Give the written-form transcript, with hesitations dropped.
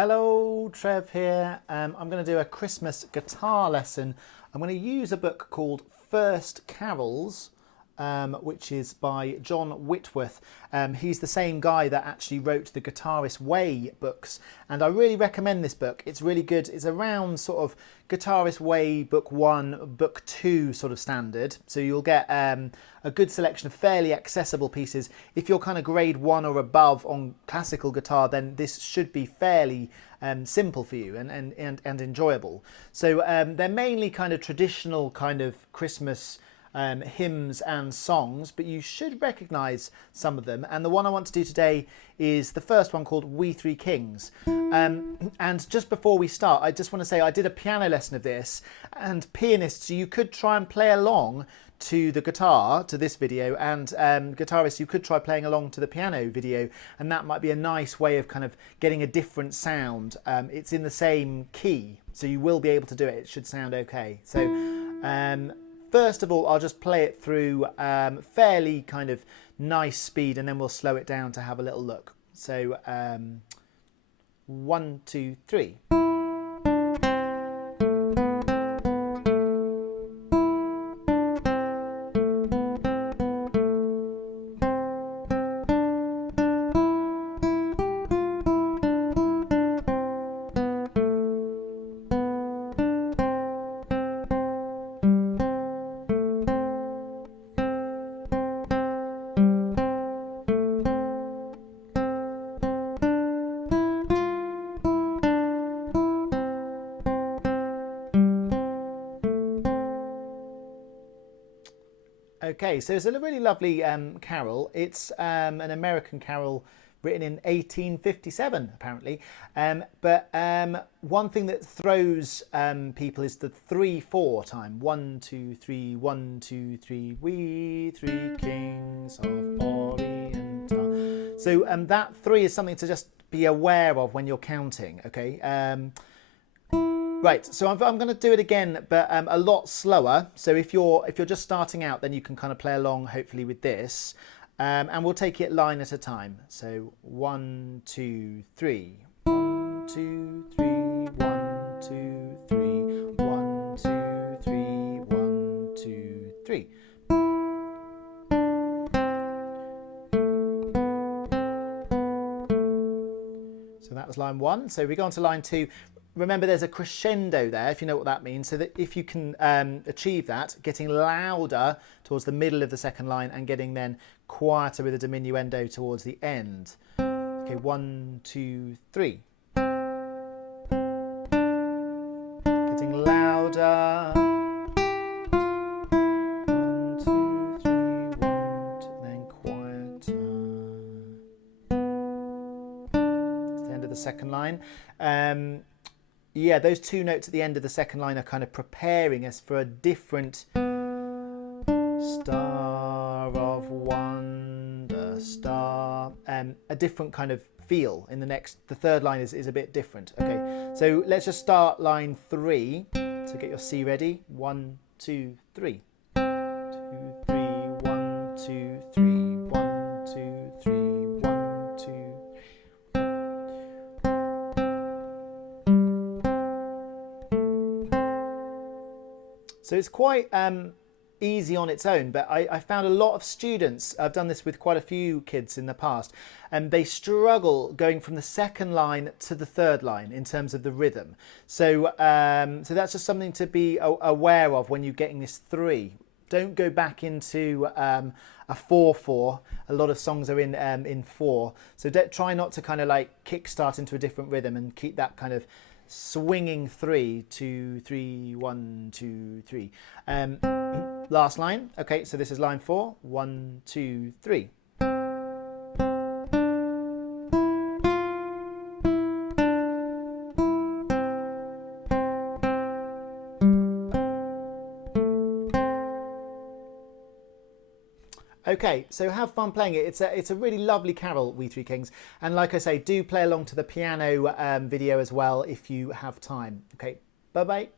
Hello, Trev here. I'm going to do a Christmas guitar lesson. I'm going to use a book called First Carols, which is by John Whitworth. He's the same guy that actually wrote the Guitarist Way books, and I really recommend this book. It's really good. It's around sort of Guitarist Way book 1, book 2 sort of standard, so you'll get a good selection of fairly accessible pieces. If you're kind of grade 1 or above on classical guitar, then this should be fairly simple for you and enjoyable. So they're mainly kind of traditional kind of Christmas hymns and songs, but you should recognize some of them, and the one I want to do today is the first one called We Three Kings. And just before we start, I just want to say I did a piano lesson of this, and pianists, you could try and play along to the guitar to this video, and guitarists, you could try playing along to the piano video, and that might be a nice way of kind of getting a different sound. It's in the same key, so you will be able to do it. It should sound okay. So first of all, I'll just play it through fairly kind of nice speed, and then we'll slow it down to have a little look. So 1, 2, 3. Okay, so it's a really lovely carol. It's an American carol written in 1857, apparently. But one thing that throws people is the 3/4 time. 1, 2, 3, 1, 2, 3. We three kings of Orient are. So that 3 is something to just be aware of when you're counting. Okay. Right, so I'm going to do it again, but a lot slower. So if you're just starting out, then you can kind of play along, hopefully, with this, and we'll take it line at a time. So 1, 2, 3, 1, 2, 3, 1, 2, 3, 1, 2, 3, 1, 2, 3. So that was line 1. So we go on to line 2. Remember, there's a crescendo there, if you know what that means, so that if you can achieve that, getting louder towards the middle of the second line and getting then quieter with a diminuendo towards the end. Okay, 1, 2, 3. Getting louder. 1, 2, 3, 1, 2, then quieter. It's the end of the second line. Yeah, those 2 notes at the end of the second line are kind of preparing us for a different star of wonder, star, a different kind of feel in the third line is a bit different. Okay, so let's just start line 3. So get your C ready. 1, 2, 3. 2, 3, 1, 2, 3. 1, 2, 3. 1, 2. So it's quite easy on its own, but I found a lot of students, I've done this with quite a few kids in the past, and they struggle going from the second line to the third line in terms of the rhythm. So so that's just something to be aware of when you're getting this 3. Don't go back into a 4/4. A lot of songs are in 4. So try not to kind of like kickstart into a different rhythm, and keep that kind of swinging 3, 2, 3, 1, 2, 3. Last line. Okay, so this is line 4. 1, 2, 3. Okay, so have fun playing it. It's a really lovely carol, We Three Kings. And like I say, do play along to the piano video as well if you have time. Okay, bye-bye.